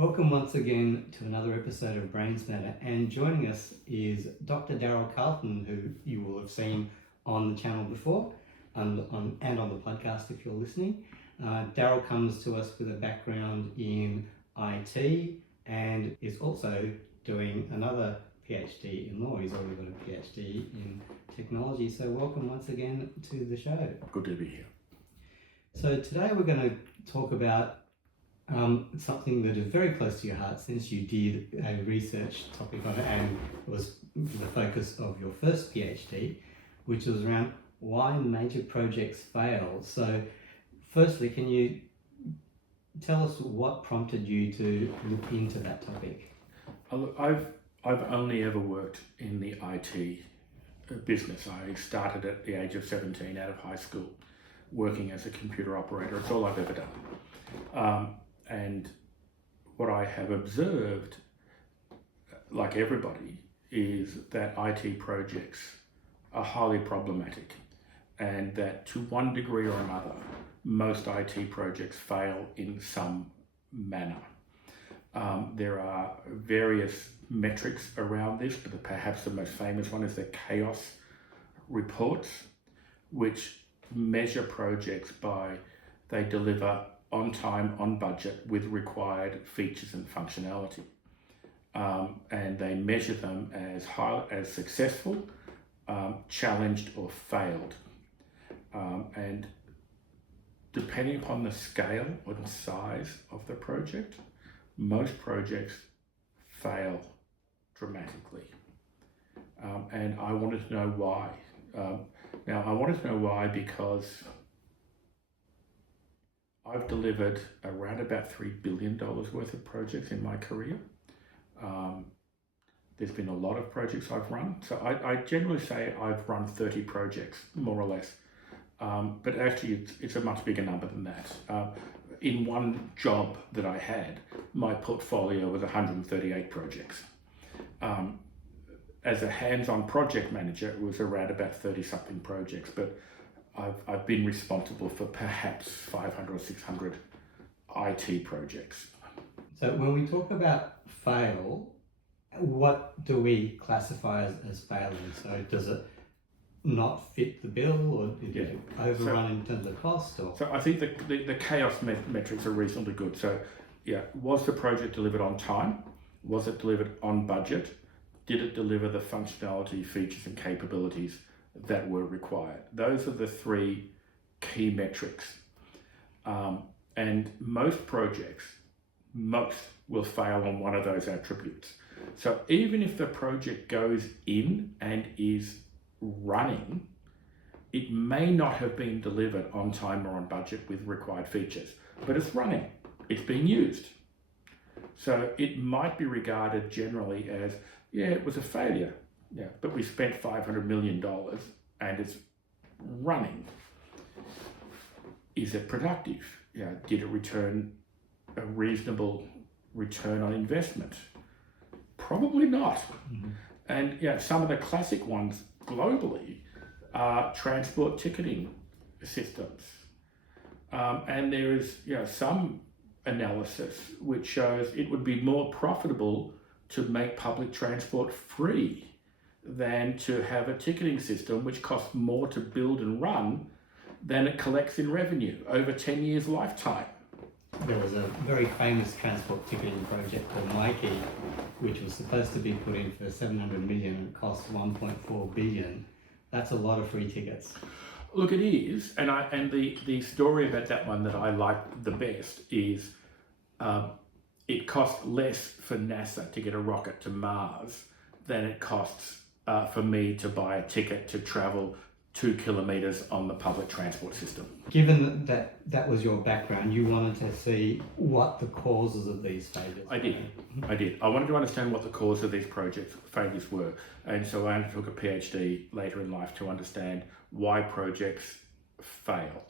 Welcome once again to another episode of brainsmatter, and joining us is Dr. Darryl Carlton, who you will have seen on the channel before and on the podcast if you're listening. Darryl comes to us with a background in IT and is also doing another PhD in law. He's already got a PhD in technology. So welcome once again to the show. Good to be here. So today we're going to talk about something that is very close to your heart, since you did a research topic on it and it was the focus of your first PhD, which was around why major projects fail. So firstly, can you tell us what prompted you to look into that topic? I've only ever worked in the IT business. I started at the age of 17 out of high school working as a computer operator. It's all I've ever done. And what I have observed, like everybody, is that IT projects are highly problematic, and that to one degree or another, most IT projects fail in some manner. There are various metrics around this, but perhaps the most famous one is the chaos reports, which measure projects by they deliver on time, on budget, with required features and functionality. And they measure them as successful, challenged, or failed. And depending upon the scale or the size of the project, most projects fail dramatically. And I wanted to know why. Now, I wanted to know why because I've delivered around about $3 billion worth of projects in my career. There's been a lot of projects I've run. So I generally say I've run 30 projects, more or less. But actually, it's a much bigger number than that. In one job that I had, my portfolio was 138 projects. As a hands-on project manager, it was around about 30-something projects. But I've been responsible for perhaps 500 or 600 IT projects. So when we talk about fail, what do we classify as failing? So does it not fit the bill, or did it overrun in terms of cost? Or? So I think the chaos metrics are reasonably good. So yeah, was the project delivered on time? Was it delivered on budget? Did it deliver the functionality, features and capabilities that were required? Those are the three key metrics. And most projects, will fail on one of those attributes. So even if the project goes in and is running, it may not have been delivered on time or on budget with required features, but it's running, it's being used. So it might be regarded generally as, it was a failure. Yeah, but we spent $500 million and it's running. Is it productive? Yeah, did it return a reasonable return on investment? Probably not. Mm-hmm. And some of the classic ones globally are transport ticketing systems. And there is some analysis which shows it would be more profitable to make public transport free than to have a ticketing system which costs more to build and run than it collects in revenue over 10 years lifetime. There was a very famous transport ticketing project called Mikey, which was supposed to be put in for $700 million and it cost $1.4 billion. That's a lot of free tickets. Look, it is, and the story about that one that I like the best is it costs less for NASA to get a rocket to Mars than it costs for me to buy a ticket to travel 2 kilometers on the public transport system. Given that was your background, you wanted to see what the causes of these failures were. I did. I wanted to understand what the cause of these project failures were. And so I undertook a PhD later in life to understand why projects fail.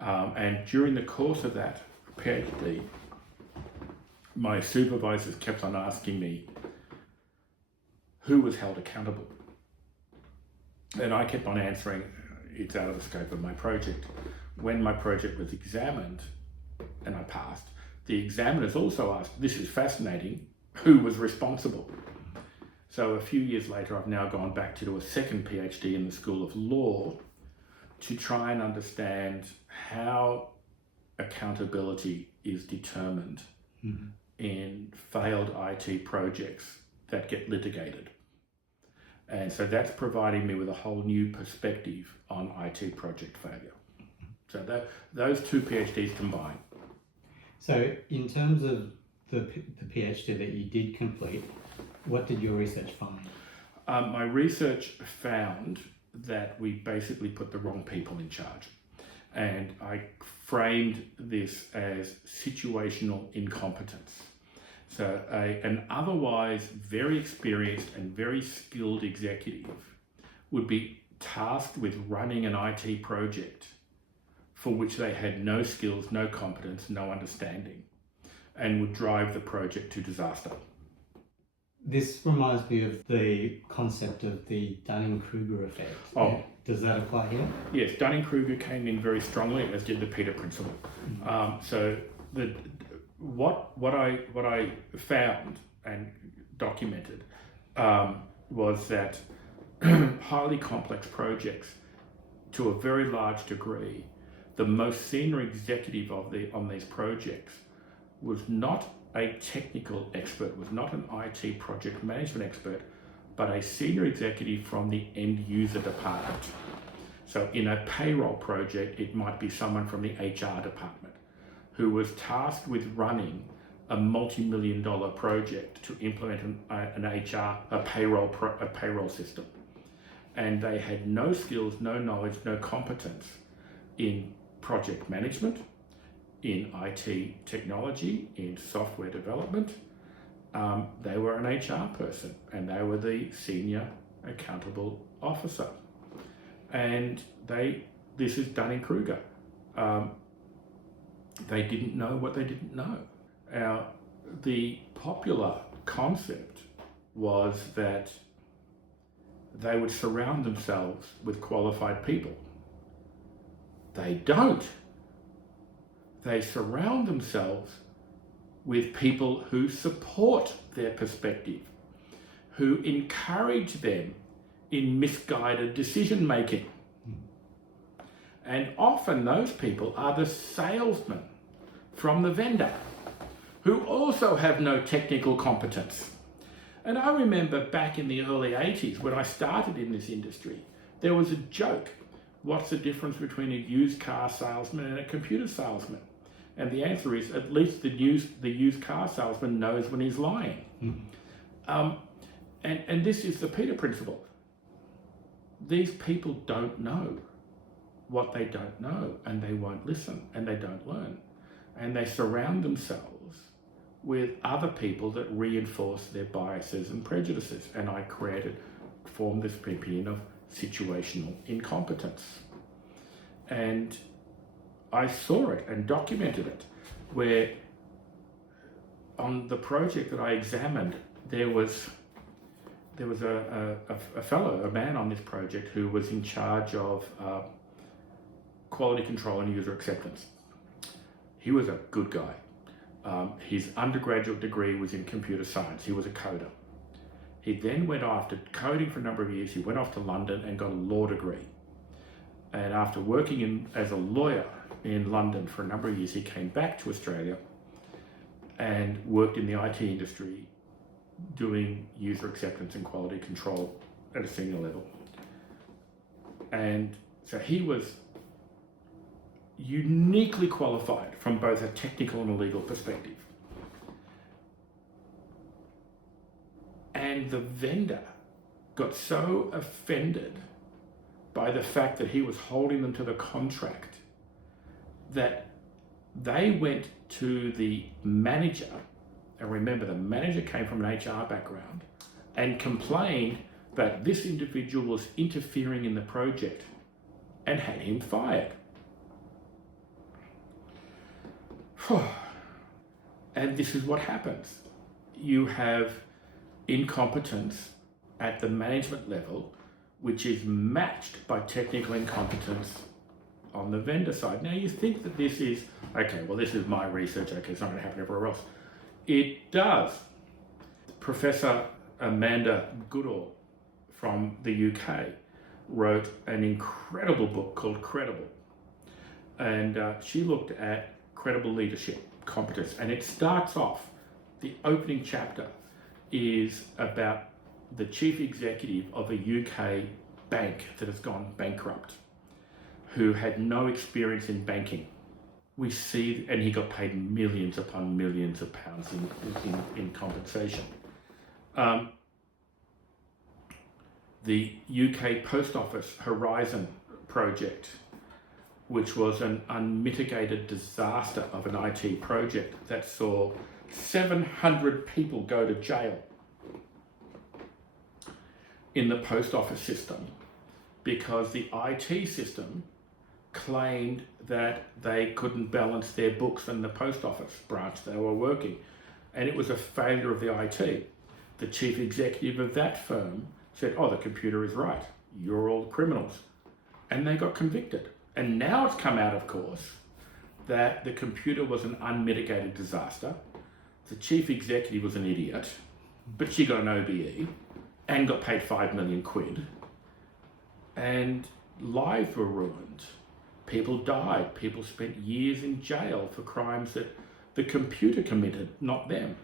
And during the course of that PhD, my supervisors kept on asking me who was held accountable. And I kept on answering, it's out of the scope of my project. When my project was examined and I passed, the examiners also asked, this is fascinating, who was responsible? So a few years later, I've now gone back to do a second PhD in the School of Law to try and understand how accountability is determined in failed IT projects that get litigated. And so that's providing me with a whole new perspective on IT project failure. So those two PhDs combined. So in terms of the PhD that you did complete, what did your research find? My research found that we basically put the wrong people in charge. And I framed this as situational incompetence. So an otherwise very experienced and very skilled executive would be tasked with running an IT project for which they had no skills, no competence, no understanding, and would drive the project to disaster. This reminds me of the concept of the Dunning-Kruger effect. Oh. Does that apply here? Yes, Dunning-Kruger came in very strongly, as did the Peter Principle. So what I found and documented was that highly complex projects, to a very large degree, the most senior executive on these projects was not a technical expert, was not an IT project management expert, but a senior executive from the end user department. So in a payroll project, it might be someone from the HR department who was tasked with running a multi-million-dollar project to implement a payroll system. And they had no skills, no knowledge, no competence in project management, in IT technology, in software development. They were an HR person and they were the senior accountable officer. And this is Dunning-Kruger. They didn't know what they didn't know. The popular concept was that they would surround themselves with qualified people. They don't. They surround themselves with people who support their perspective, who encourage them in misguided decision making. And often those people are the salesmen from the vendor who also have no technical competence. And I remember back in the early 80s when I started in this industry, there was a joke. What's the difference between a used car salesman and a computer salesman? And the answer is, at least the used car salesman knows when he's lying. And this is the Peter Principle. These people don't know what they don't know, and they won't listen, and they don't learn. And they surround themselves with other people that reinforce their biases and prejudices. And I formed this opinion of situational incompetence. And I saw it and documented it, where on the project that I examined, there was a man on this project who was in charge of quality control and user acceptance. He was a good guy. His undergraduate degree was in computer science. He was a coder. He then went after coding for a number of years. He went off to London and got a law degree. And after working as a lawyer in London for a number of years, he came back to Australia and worked in the IT industry doing user acceptance and quality control at a senior level. And so he was uniquely qualified from both a technical and a legal perspective. And the vendor got so offended by the fact that he was holding them to the contract that they went to the manager, and remember the manager came from an HR background, and complained that this individual was interfering in the project and had him fired. And this is what happens. You have incompetence at the management level, which is matched by technical incompetence on the vendor side. Now you think that this is, okay, well this is my research, okay, it's not going to happen everywhere else. It does. Professor Amanda Goodall from the UK wrote an incredible book called Credible. And she looked at credible leadership, competence, and it starts off, the opening chapter is about the chief executive of a UK bank that has gone bankrupt, who had no experience in banking. We see, and he got paid millions upon millions of pounds in compensation. The UK Post Office Horizon project, which was an unmitigated disaster of an IT project that saw 700 people go to jail in the post office system because the IT system claimed that they couldn't balance their books in the post office branch they were working, and it was a failure of the IT. The chief executive of that firm said, oh, the computer is right, you're all criminals, and they got convicted. And now it's come out, of course, that the computer was an unmitigated disaster. The chief executive was an idiot, but she got an OBE and got paid 5 million quid, and lives were ruined. People died. People spent years in jail for crimes that the computer committed, not them.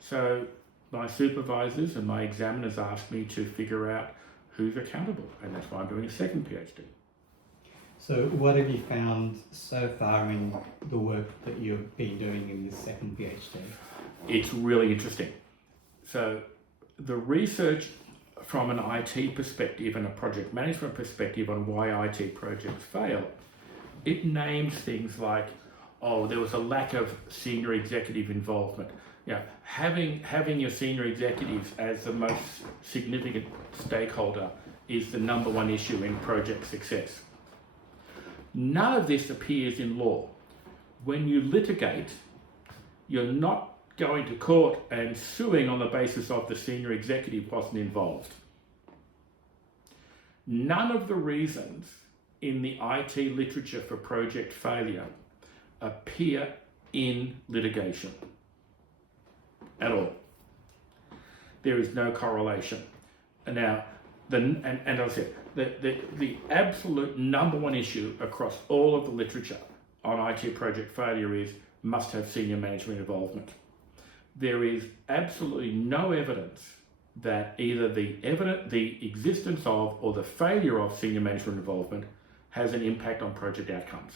So my supervisors and my examiners asked me to figure out who's accountable, and that's why I'm doing a second PhD. So what have you found so far in the work that you've been doing in this second PhD? It's really interesting. So the research from an IT perspective and a project management perspective on why IT projects fail, it names things like, oh, there was a lack of senior executive involvement. Having your senior executives as the most significant stakeholder is the number one issue in project success. None of this appears in law. When you litigate, you're not going to court and suing on the basis of the senior executive wasn't involved. None of the reasons in the IT literature for project failure appear in litigation at all. There is no correlation. Now, and as I said, the absolute number one issue across all of the literature on IT project failure is must have senior management involvement. There is absolutely no evidence that either the existence of or the failure of senior management involvement has an impact on project outcomes.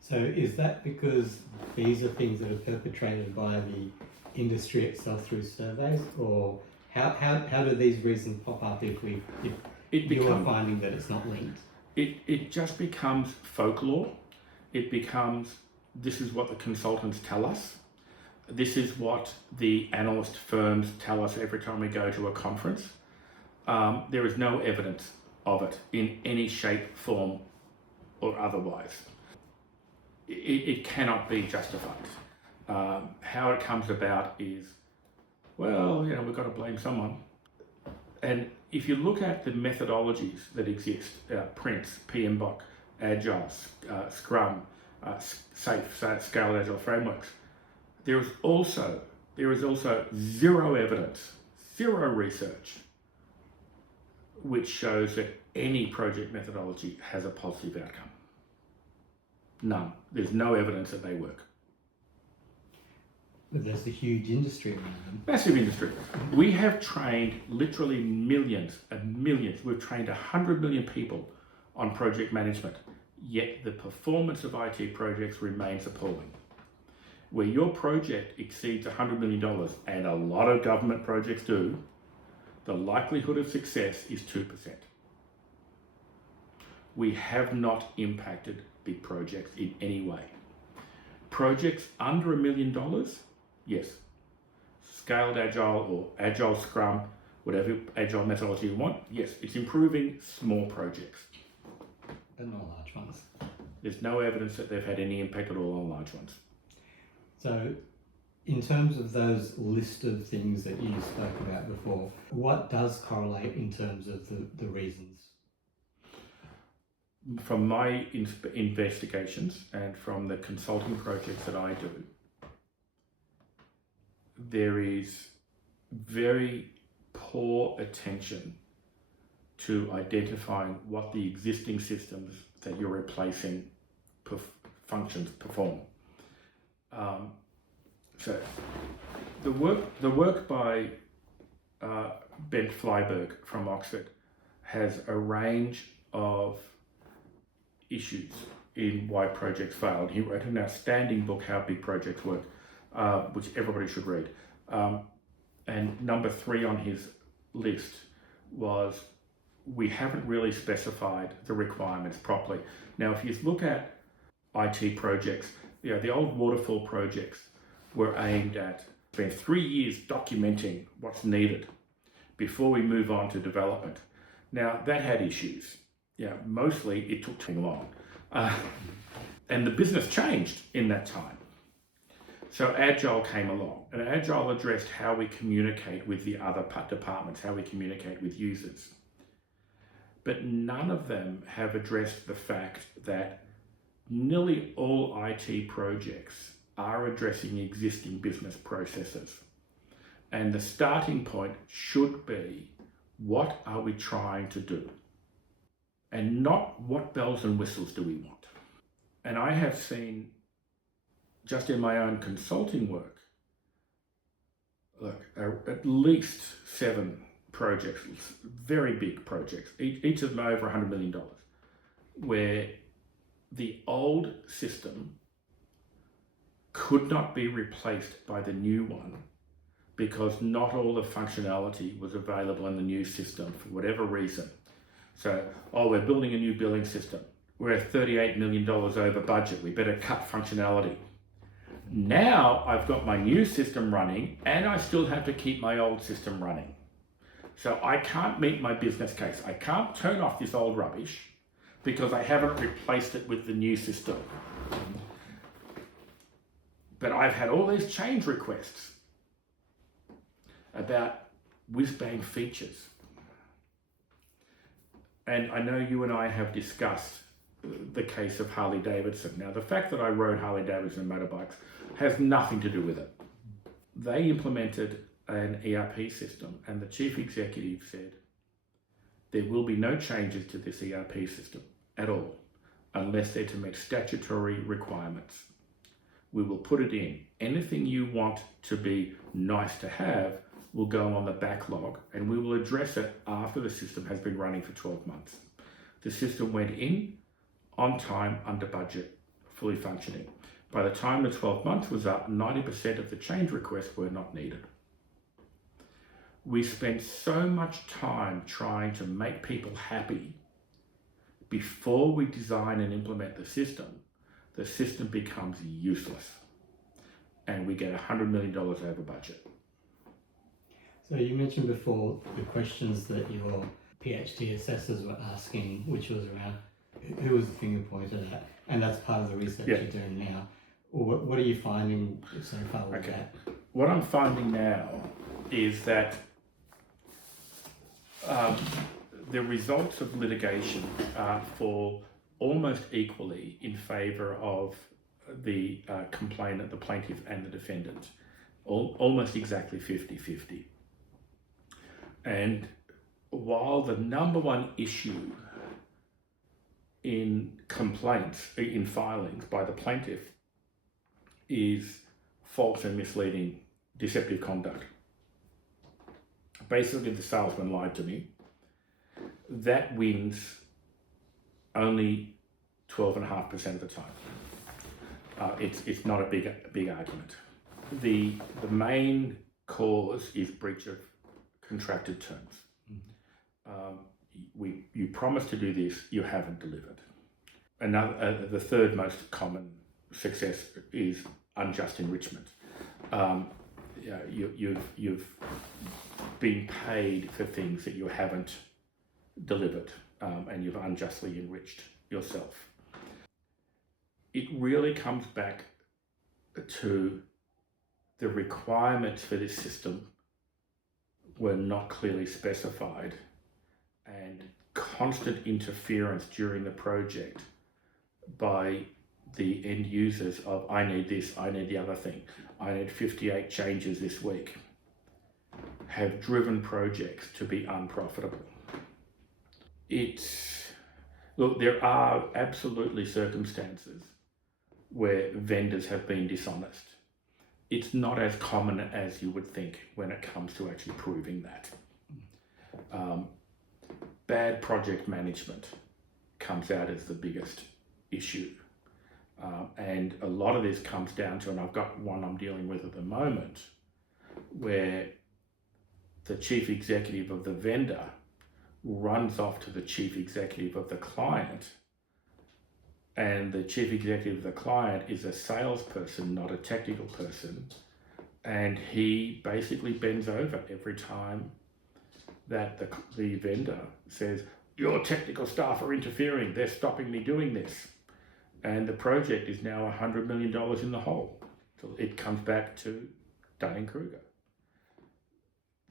So is that because these are things that are perpetrated by the industry itself through surveys, or how do these reasons pop up if you are finding that it's not linked? It just becomes folklore. It becomes, this is what the consultants tell us. This is what the analyst firms tell us every time we go to a conference. There is no evidence of it in any shape, form, or otherwise. It cannot be justified. How it comes about is, well, we've got to blame someone. And if you look at the methodologies that exist, Prince, PMBOK, Agile, Scrum, SAFe, Scaled Agile Frameworks, there is also zero evidence, zero research, which shows that any project methodology has a positive outcome. None. There's no evidence that they work. But there's a huge industry around them. Massive industry. We have trained literally millions and millions. We've trained 100 million people on project management, yet the performance of IT projects remains appalling. Where your project exceeds $100 million, and a lot of government projects do, the likelihood of success is 2%. We have not impacted big projects in any way. Projects under $1 million, yes. Scaled Agile or Agile Scrum, whatever Agile methodology you want, yes, it's improving small projects. But not large ones. There's no evidence that they've had any impact at all on large ones. So, in terms of those list of things that you spoke about before, what does correlate in terms of the reasons? from my investigations and from the consulting projects that I do, there is very poor attention to identifying what the existing systems that you're replacing functions perform. So the work by Ben Flyberg from Oxford has a range of issues in why projects failed. He wrote an outstanding book, How Big Projects Work, which everybody should read. And number 3 on his list was, we haven't really specified the requirements properly. Now, if you look at IT projects, the old waterfall projects were aimed at spend 3 years documenting what's needed before we move on to development. Now, that had issues. Mostly it took too long. And the business changed in that time. So Agile came along, and Agile addressed how we communicate with the other departments, how we communicate with users. But none of them have addressed the fact that nearly all IT projects are addressing existing business processes. And the starting point should be, what are we trying to do? And not what bells and whistles do we want. And I have seen, just in my own consulting work, at least 7 projects, very big projects, each of them over $100 million, where the old system could not be replaced by the new one because not all the functionality was available in the new system for whatever reason. So, we're building a new billing system. We're at $38 million over budget. We better cut functionality. Now I've got my new system running and I still have to keep my old system running. So I can't meet my business case. I can't turn off this old rubbish because I haven't replaced it with the new system. But I've had all these change requests about whiz-bang features. And I know you and I have discussed the case of Harley Davidson. Now, the fact that I rode Harley Davidson motorbikes has nothing to do with it. They implemented an ERP system, and the chief executive said, there will be no changes to this ERP system at all, unless they're to meet statutory requirements. We will put it in. Anything you want to be nice to have will go on the backlog, and we will address it after the system has been running for 12 months. The system went in on time, under budget, fully functioning. By the time the 12 months was up, 90% of the change requests were not needed. We spent so much time trying to make people happy before we design and implement the system becomes useless, and we get $100 million over budget. So you mentioned before the questions that your PhD assessors were asking, which was around who was the finger pointed at, and that's part of the research you're doing now. What are you finding so far with that? What I'm finding now is that the results of litigation fall almost equally in favour of the complainant, the plaintiff and the defendant, almost exactly 50-50. And while the number one issue in complaints, in filings by the plaintiff, is false and misleading, deceptive conduct. Basically, the salesman lied to me. That wins only 12.5% of the time. It's not a big argument. The main cause is breach of contracted terms. You promised to do this, you haven't delivered. The third most common success is unjust enrichment. You've been paid for things that you haven't delivered, and you've unjustly enriched yourself. It really comes back to the requirements for this system were not clearly specified, and constant interference during the project by the end users of, I need this, I need the other thing, I need 58 changes this week, have driven projects to be unprofitable. Look, there are absolutely circumstances where vendors have been dishonest. It's not as common as you would think when it comes to actually proving that. Bad project management comes out as the biggest issue. And a lot of this comes down to, and I've got one I'm dealing with at the moment, where the chief executive of the vendor runs off to the chief executive of the client, and the chief executive of the client is a salesperson, not a technical person, and he basically bends over every time that the vendor says, your technical staff are interfering, they're stopping me doing this. And the project is now $100 million in the hole. So it comes back to Dunning-Kruger.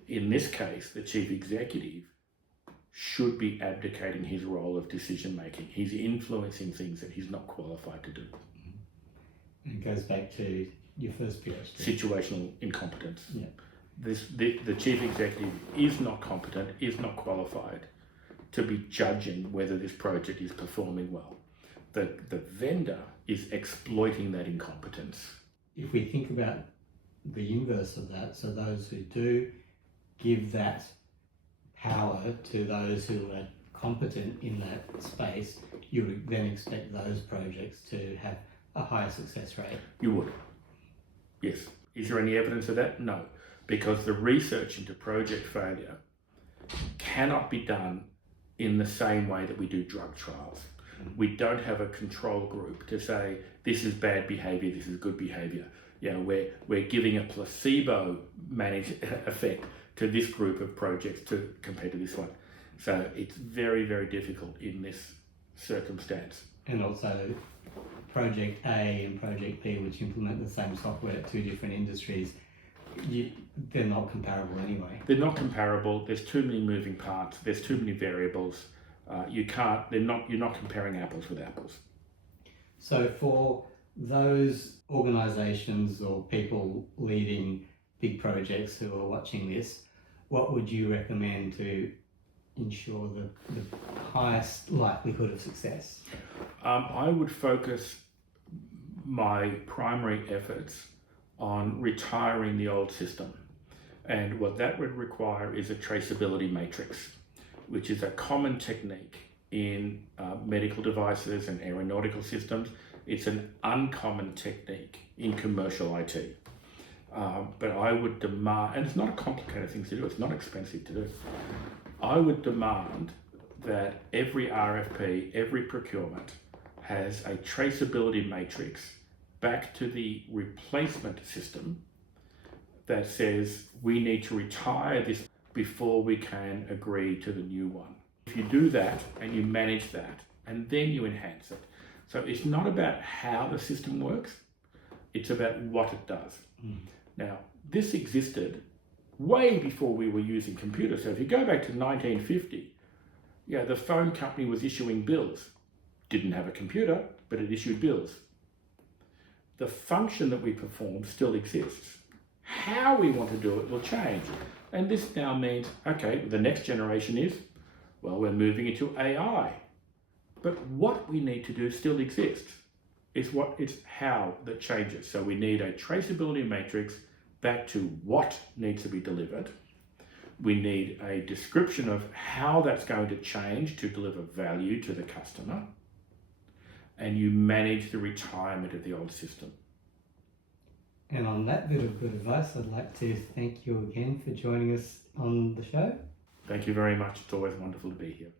In this case, the chief executive should be abdicating his role of decision making. He's influencing things that he's not qualified to do. And it goes back to your first PhD. Situational incompetence. Yeah. The chief executive is not competent, is not qualified to be judging whether this project is performing well. The vendor is exploiting that incompetence. If we think about the inverse of that, so those who do give that power to those who are competent in that space, you would then expect those projects to have a higher success rate. You would. Yes. Is there any evidence of that? No. Because the research into project failure cannot be done in the same way that we do drug trials. We don't have a control group to say, this is bad behavior, this is good behavior. You know, we're giving a placebo managed effect to this group of projects to compared to this one. So it's very, very difficult in this circumstance. And also Project A and Project B, which implement the same software at two different industries, they're not comparable anyway. They're not comparable. There's too many moving parts. There's too many variables. You're not comparing apples with apples. So for those organizations or people leading big projects who are watching this, what would you recommend to ensure the highest likelihood of success? I would focus my primary efforts on retiring the old system. And what that would require is a traceability matrix, which is a common technique in medical devices and aeronautical systems. It's an uncommon technique in commercial IT. But I would demand, and it's not a complicated thing to do, it's not expensive to do. I would demand that every RFP, every procurement has a traceability matrix back to the replacement system that says we need to retire this before we can agree to the new one. If you do that and you manage that and then you enhance it. So it's not about how the system works, it's about what it does. Now, this existed way before we were using computers. So if you go back to 1950, the phone company was issuing bills. Didn't have a computer, but it issued bills. The function that we perform still exists. How we want to do it will change. And this now means, okay, the next generation is, well, we're moving into AI. But what we need to do still exists. It's how that changes. So we need a traceability matrix back to what needs to be delivered. We need a description of how that's going to change to deliver value to the customer. And you manage the retirement of the old system. And on that bit of good advice, I'd like to thank you again for joining us on the show. Thank you very much. It's always wonderful to be here.